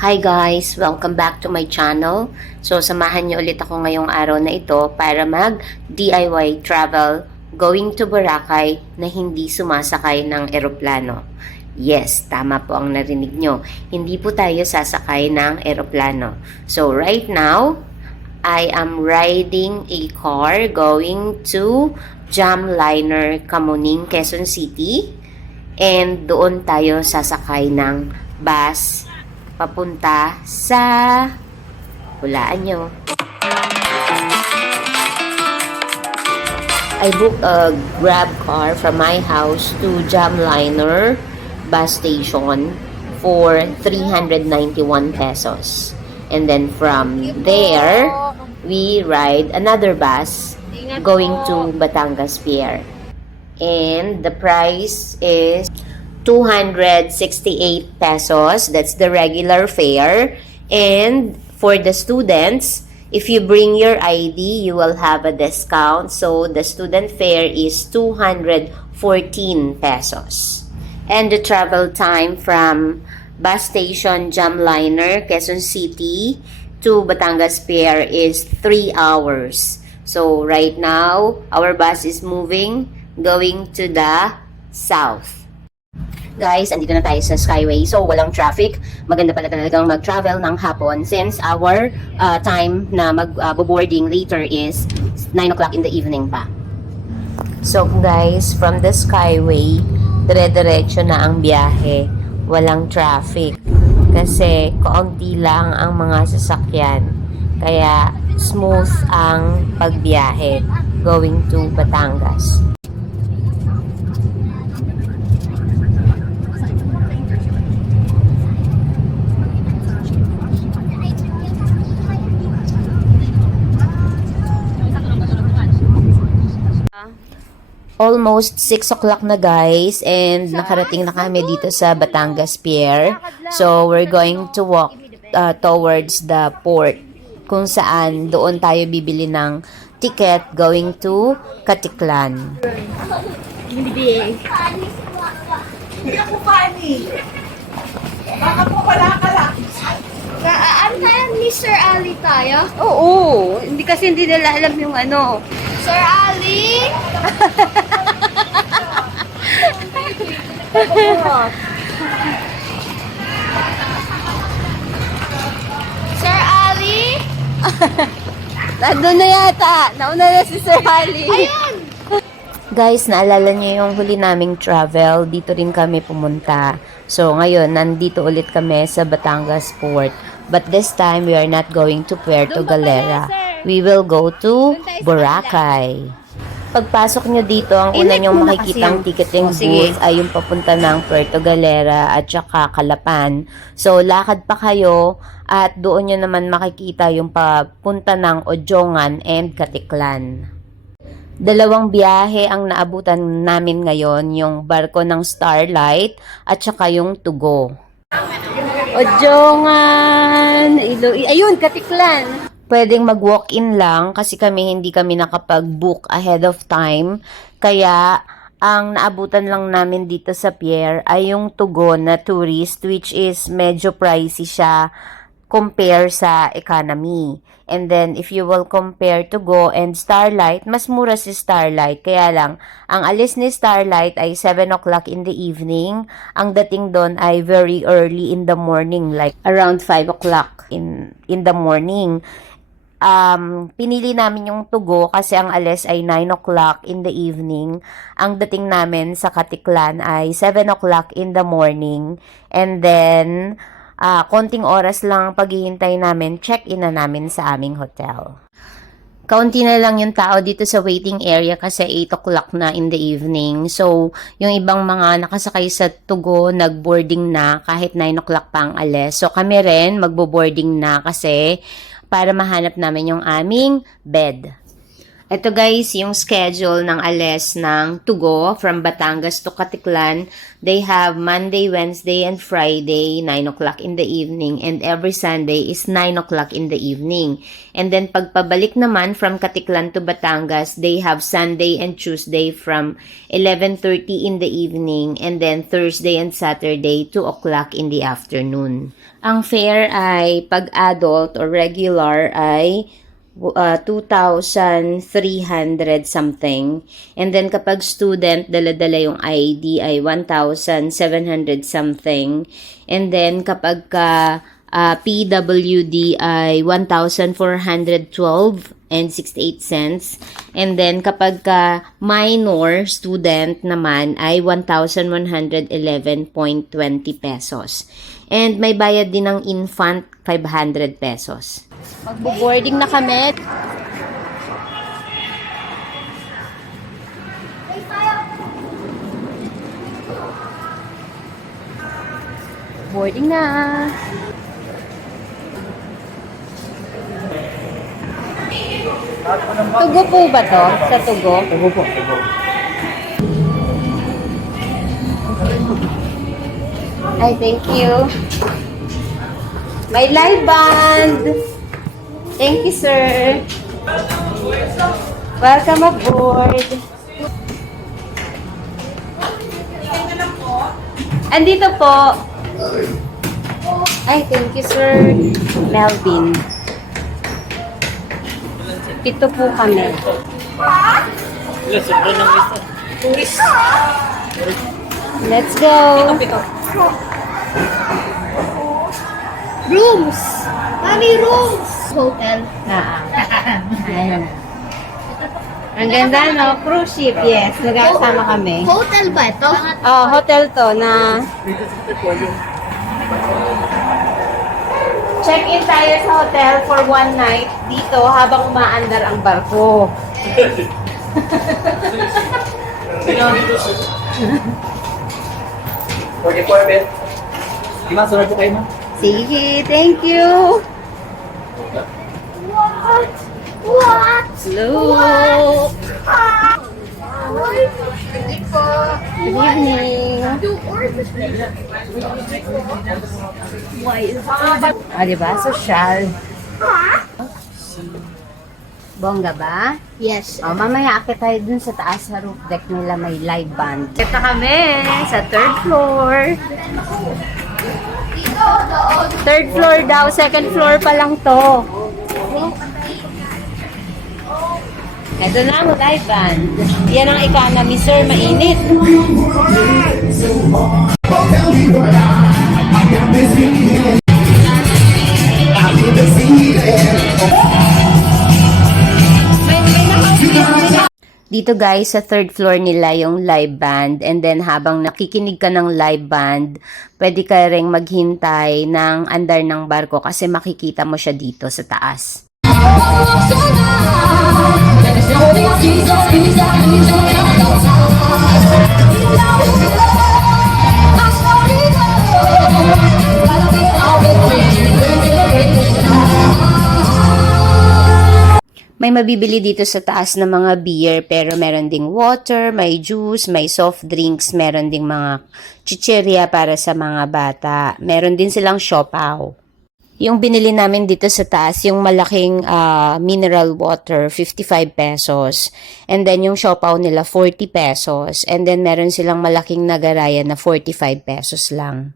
Hi guys! Welcome back to my channel. So, samahan niyo ulit ako ngayong araw na ito para mag DIY travel going to Boracay na hindi sumasakay ng eroplano. Yes, tama po ang narinig nyo. Hindi po tayo sasakay ng eroplano. So, right now, I am riding a car going to Jamliner, Kamuning, Quezon City. And doon tayo sasakay ng bus papunta sa hulaan nyo. I booked a grab car from my house to Jamliner bus station for 391 pesos. And then from there, we ride another bus going to Batangas Pier. And the price is 268 pesos. That's the regular fare. And for the students, if you bring your ID, you will have a discount. So the student fare is 214 pesos. And the travel time from bus station Jamliner, Quezon City to Batangas Pier is 3 hours. So right now, our bus is moving going to the south. Guys, andito na tayo sa Skyway. So, walang traffic. Maganda pala talagang mag-travel ng hapon since our uh, time na mag-boarding later is 9 o'clock in the evening pa. So, guys, from the Skyway, dire-diretso na ang biyahe. Walang traffic. Kasi, kaunti lang ang mga sasakyan. Kaya, smooth ang pagbiyahe going to Batangas. Almost 6 o'clock na guys and nakarating na kami dito sa Batangas Pier. So we're going to walk uh, towards the port kung saan doon tayo bibili ng ticket going to Katiklan. Hindi. Hindi ako funny. Baka po wala ka lang. Saan tayo ni Sir Ali tayo? Oo, hindi kasi hindi nila alam yung ano. Sir Ali? Sir Ali? Nandun na yata. Nauna na si Sir Hali. Ayun! Guys, naalala niyo yung huli naming travel, dito rin kami pumunta. So ngayon, nandito ulit kami sa Batangas Port. But this time, we are not going to Puerto Galera. We will go to Boracay. Pagpasok nyo dito, ang una nyong makikitang ticketing Oh, sige. booth ay yung papunta ng Puerto Galera at saka Calapan. So, lakad pa kayo at doon nyo naman makikita yung papunta ng Ojongan and Katiklan. Dalawang biyahe ang naabutan namin ngayon, yung barko ng Starlight at saka yung Tugo. Ojongan, Ilo, ayun, Katiklan. Pwedeng mag-walk-in lang kasi kami hindi kami nakapag-book ahead of time. Kaya ang naabutan lang namin dito sa pier ay yung Tugo na tourist which is medyo pricey siya compare sa economy. And then, if you will compare to Go and Starlight, mas mura si Starlight. Kaya lang, ang alis ni Starlight ay 7 o'clock in the evening. Ang dating doon ay very early in the morning, like around 5 o'clock in, in the morning. Um, pinili namin yung Tugo kasi ang alis ay 9 o'clock in the evening. Ang dating namin sa Katiklan ay 7 o'clock in the morning. And then, ah konting oras lang ang paghihintay namin, check-in na namin sa aming hotel. Kaunti na lang yung tao dito sa waiting area kasi 8 o'clock na in the evening. So, yung ibang mga nakasakay sa Tugo, nag-boarding na kahit 9 o'clock pa ang alis. So, kami rin magbo-boarding na kasi para mahanap namin yung aming bed. Ito guys, yung schedule ng ALES ng Tugo from Batangas to Katiklan. They have Monday, Wednesday, and Friday, 9 o'clock in the evening. And every Sunday is 9 o'clock in the evening. And then pagpabalik naman from Katiklan to Batangas, they have Sunday and Tuesday from 11.30 in the evening. And then Thursday and Saturday, 2 o'clock in the afternoon. Ang fare ay pag adult or regular ay uh, 2,300 something. And then kapag student, dala-dala yung ID ay 1,700 something. And then kapag ka uh, PWD ay 1,412 and 68 cents. And then kapag ka minor student naman ay 1,111.20 pesos. And may bayad din ng infant 500 pesos. Magbo-boarding na kami. Boarding na. Tugo po ba to? Sa Tugo? Tugo po, tugo. Ay, thank you. May live band. Thank you, sir. Welcome aboard. Andito po. Ay, thank you, sir. Melvin. Pito po kami. Let's go. Rooms! Mami, rooms! Hotel. Ah, Ayan. Ang ganda, no? Cruise ship, yes. Nagkasama kami. Hotel ba ito? Oh, hotel to na check-in tayo sa hotel for one night dito habang umaandar ang barko. Okay po, Ebet. Di ma, sunod po kayo, ma. Sige, thank you. What? What? Hello. Good evening. Why is Ah, di ba? Social. Bongga ba? Yes. Oh, mamaya akit tayo dun sa taas sa roof deck nila may live band. Kita kami sa third floor. Third floor daw, second floor pa lang to. Ito na ang live band. Yan ang economy, sir. Mainit. Dito guys, sa third floor nila yung live band and then habang nakikinig ka ng live band, pwede ka ring maghintay ng andar ng barko kasi makikita mo siya dito sa taas. May mabibili dito sa taas na mga beer pero meron ding water, may juice, may soft drinks, meron ding mga chicheria para sa mga bata. Meron din silang siopaw. Yung binili namin dito sa taas, yung malaking ah, mineral water, 55 pesos. And then yung siopaw nila, 40 pesos. And then meron silang malaking nagaraya na 45 pesos lang.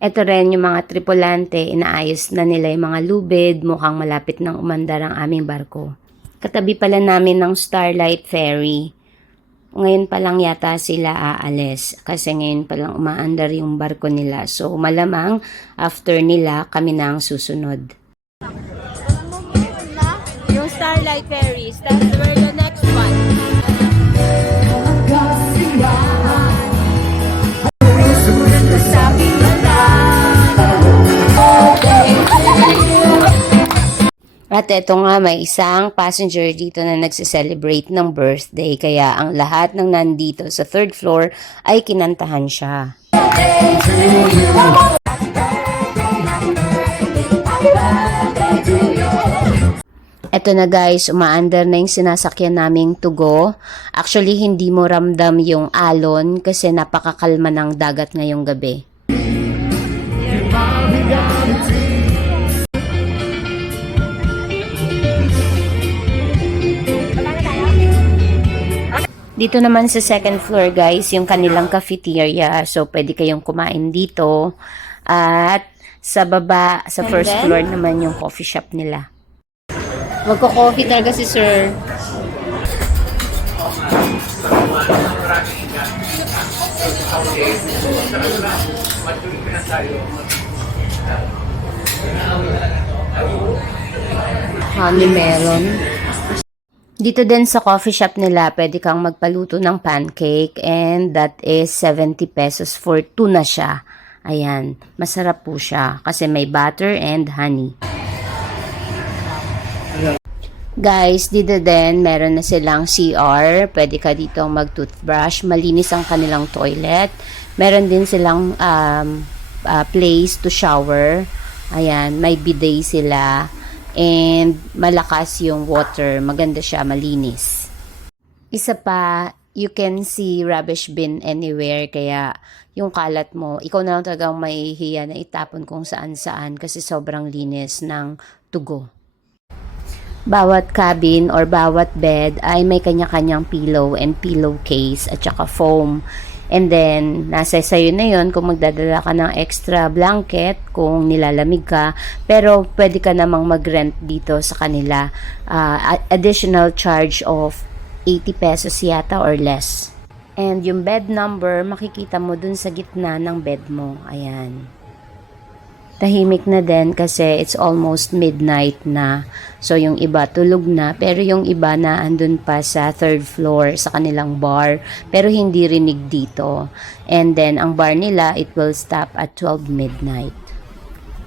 Ito rin yung mga tripulante, inaayos na nila yung mga lubid, mukhang malapit ng umandar ang aming barko. Katabi pala namin ng Starlight Ferry. Ngayon pa lang yata sila aalis kasi ngayon pa lang umaandar yung barko nila. So malamang after nila kami na ang susunod. Starlight Ferries. That's where the next one. At eto nga, may isang passenger dito na nagse-celebrate ng birthday. Kaya ang lahat ng nandito sa third floor ay kinantahan siya. Eto na guys, umaandar na yung sinasakyan naming tugo. Actually, hindi mo ramdam yung alon kasi napakakalma ng dagat ngayong gabi. Dito naman sa second floor guys, yung kanilang cafeteria. So, pwede kayong kumain dito. At sa baba, sa first floor naman yung coffee shop nila. Magko-coffee talaga si sir. honey melon. Dito din sa coffee shop nila, pwede kang magpaluto ng pancake and that is 70 pesos for tuna siya. Ayan, masarap po siya kasi may butter and honey. Guys, dito din, meron na silang CR. Pwede ka dito mag-toothbrush. Malinis ang kanilang toilet. Meron din silang um, uh, place to shower. Ayan, may bidet sila. And malakas yung water. Maganda siya, malinis. Isa pa, you can see rubbish bin anywhere. Kaya yung kalat mo, ikaw na lang talagang mahihiya na itapon kung saan-saan kasi sobrang linis ng tugo. Bawat cabin or bawat bed ay may kanya-kanyang pillow and pillowcase at saka foam. And then, nasa sayo na yon kung magdadala ka ng extra blanket kung nilalamig ka. Pero, pwede ka namang mag-rent dito sa kanila. A- additional charge of 80 pesos yata or less. And yung bed number, makikita mo dun sa gitna ng bed mo. Ayan tahimik na din kasi it's almost midnight na. So, yung iba tulog na, pero yung iba na andun pa sa third floor sa kanilang bar, pero hindi rinig dito. And then, ang bar nila, it will stop at 12 midnight.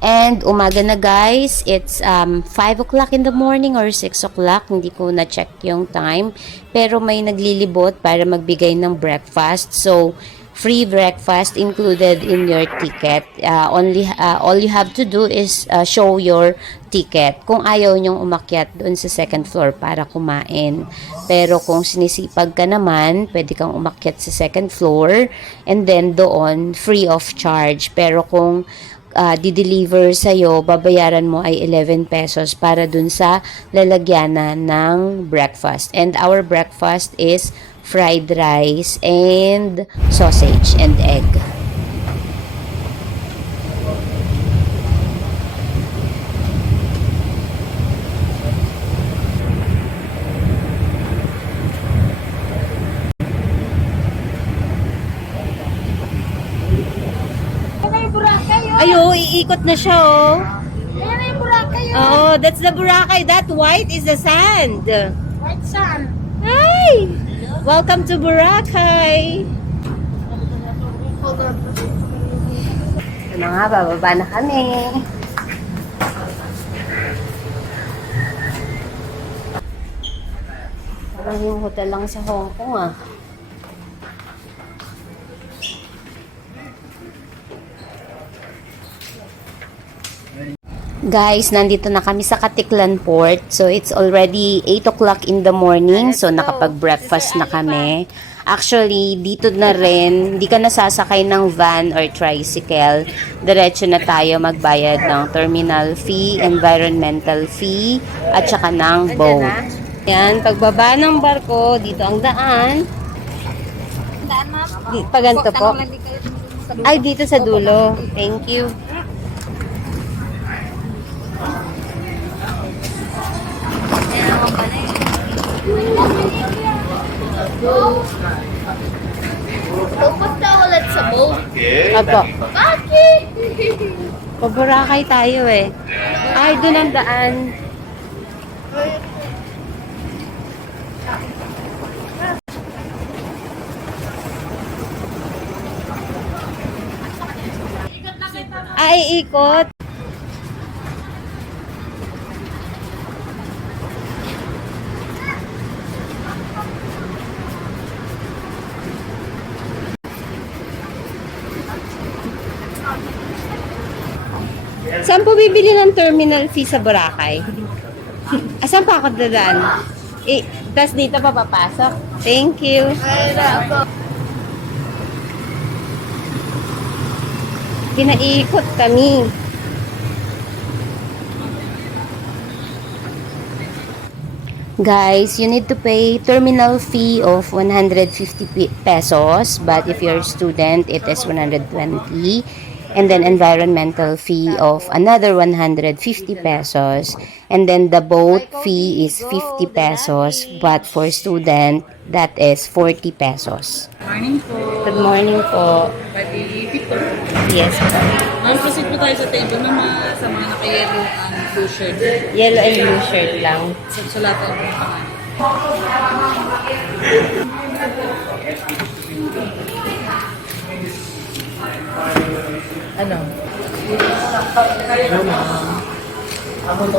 And umaga na guys, it's um, 5 o'clock in the morning or 6 o'clock, hindi ko na-check yung time. Pero may naglilibot para magbigay ng breakfast. So, free breakfast included in your ticket. Uh, only uh, all you have to do is uh, show your ticket. Kung ayaw nyong umakyat doon sa second floor para kumain. Pero kung sinisipag ka naman, pwede kang umakyat sa second floor and then doon free of charge. Pero kung uh, di-deliver sa'yo, babayaran mo ay 11 pesos para dun sa lalagyanan ng breakfast. And our breakfast is fried rice and sausage and egg. Ayo, iikot na siya, oh. Oh. Oh, that's the Boracay. That white is the sand. White sand. Hi! Welcome to Boracay. Ano nga, bababa na kami. Parang yung hotel lang sa Hong Kong ah. Guys, nandito na kami sa Katiklan Port. So, it's already 8 o'clock in the morning. So, nakapag-breakfast na kami. Actually, dito na rin, hindi ka nasasakay ng van or tricycle. Diretso na tayo magbayad ng terminal fee, environmental fee, at saka ng boat. Yan, pagbaba ng barko, dito ang daan. Daan, ma'am. Di, pa ganito po. Ay, dito sa dulo. Thank you. Pupunta ulit sa boat. Apo. Bakit? Paborakay tayo eh. Ay, doon ang daan. Ay, ikot. Saan po bibili ng terminal fee sa Boracay? Asan pa ako dadaan? Eh, tas dito pa papasok. Thank you. Kinaikot kami. Guys, you need to pay terminal fee of 150 pe- pesos, but if you're a student, it is 120. And then environmental fee of another 150 pesos. And then the boat fee is 50 pesos, but for student, that is 40 pesos. Morning po. Good morning po. Bali, pito. Yes po. Ma'am, proceed po tayo sa table na mga sa mga naka-yellow ang blue shirt. Yellow and blue shirt lang. Sa sulatan po pangalan. Ano?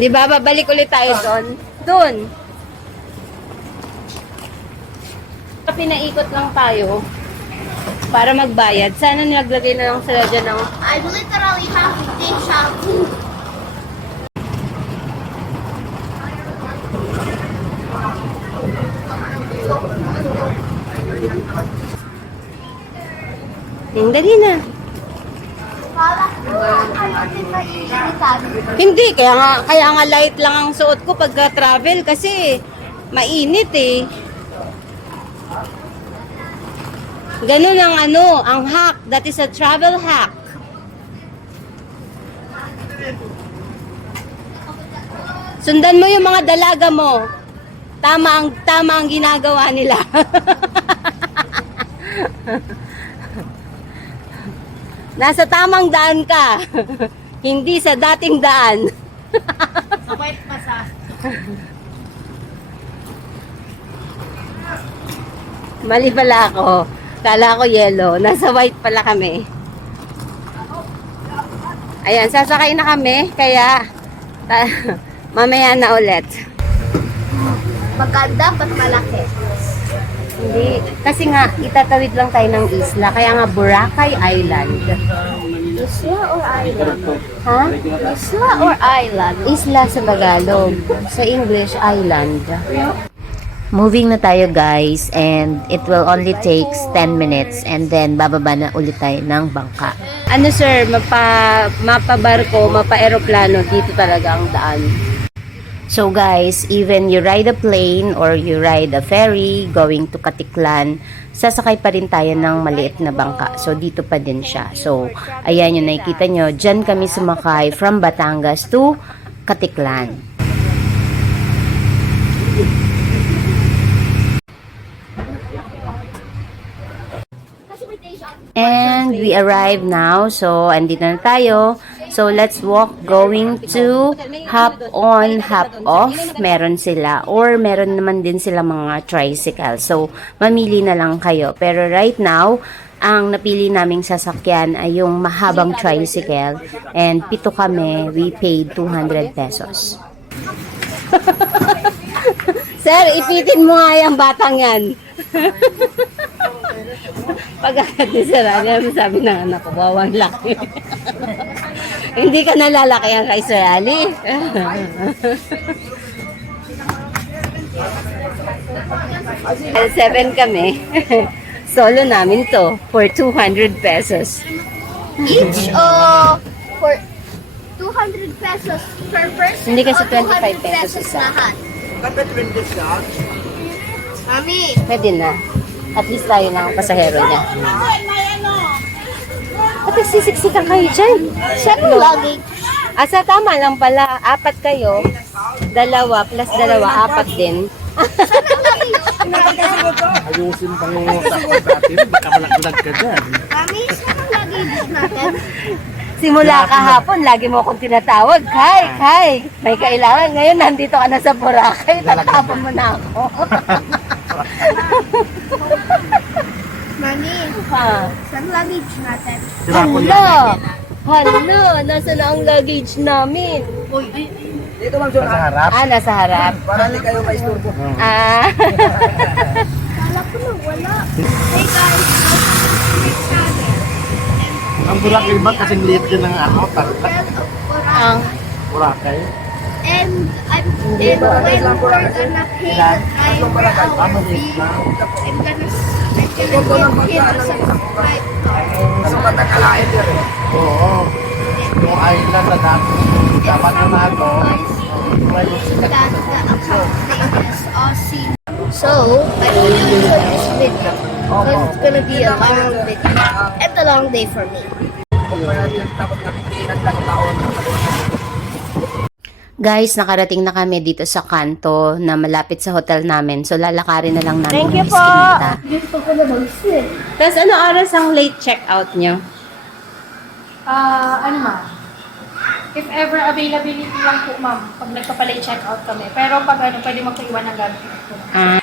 Di ba? Babalik ulit tayo doon. Doon. Pinaikot lang tayo para magbayad. Sana nilaglagay na lang sila dyan ng I literally have deja vu. Dali na. Kala ko, ano din ba initan? Hindi, kaya nga, kaya nga light lang ang suot ko pagka travel kasi mainit eh. Ganun ang ano, ang hack. That is a travel hack. Sundan mo yung mga dalaga mo. Tama ang tama ang ginagawa nila. Nasa tamang daan ka. Hindi sa dating daan. Sa white pa sa... Mali pala ako. Kala ko yellow. Nasa white pala kami. Ayan, sasakay na kami. Kaya, mamaya na ulit. Maganda, ba't malaki? Hindi. Kasi nga, itatawid lang tayo ng isla. Kaya nga, Boracay Island. Isla or island? Ha? Isla or island? Isla sa Tagalog. Sa English, island. Moving na tayo guys and it will only takes 10 minutes and then bababa na ulit tayo ng bangka. Ano sir, mapa, mapabarko, mapa-aeroplano, dito talaga ang daan. So guys, even you ride a plane or you ride a ferry going to Katiklan, sasakay pa rin tayo ng maliit na bangka. So dito pa din siya. So ayan yung nakikita nyo, dyan kami sumakay from Batangas to Katiklan. And we arrived now. So, andito na tayo. So, let's walk going to hop on, hop off. Meron sila. Or meron naman din sila mga tricycle. So, mamili na lang kayo. Pero right now, ang napili naming sasakyan ay yung mahabang tricycle. And pito kami, we paid 200 pesos. Sir, ipitin mo nga yung batang yan. Pag agad ni Sir Ali, ano sabi ng anak ko, wawang laki. Hindi ka nalalakihan kay Sir Ali. At seven kami. Solo namin to for 200 pesos. Each uh, for 200 pesos per person. Hindi kasi o 25 200 pesos isa. lahat. Mami, Pwede na. At least tayo na ang pasahero niya. At sisiksikan kayo dyan. saan mo luggage? Asa tama lang pala, apat kayo, dalawa plus dalawa, apat din. Ayusin pangungusap natin. Baka malaglag ka dyan. Mami, saan ang luggage natin? Simula kahapon, lagi mo akong tinatawag. Kai, Kai, may kailangan. Ngayon, nandito ka na sa Boracay. Tatapon mo na ako. Mami, ha? Saan luggage natin? Hala! Hala! Nasa na ang luggage namin? Dito ma'am, sa harap. Ah, nasa harap. Para hindi kayo maisturbo. Ah. Kala ko na wala. Hey guys. Ang Boracay ba kasing liit din ng ano, tartak. ang Boracay. And I'm and when we're gonna pay the driver our fee, I'm gonna I'm gonna give him a subscribe Ano ba nakalain din? Oo. Yung island na dati. Dapat na nato. So, I hope you enjoyed this video. Because it's gonna be a long video. And a long day for me. Guys, nakarating na kami dito sa kanto na malapit sa hotel namin. So, lalakarin na lang namin Thank you po. Tapos ano oras ang late check-out nyo? Ah, ano ma'am? If ever availability lang po ma'am, pag nagpapalay check out kami. Pero pag ano, pwede magpaiwan ng gamit. Ah,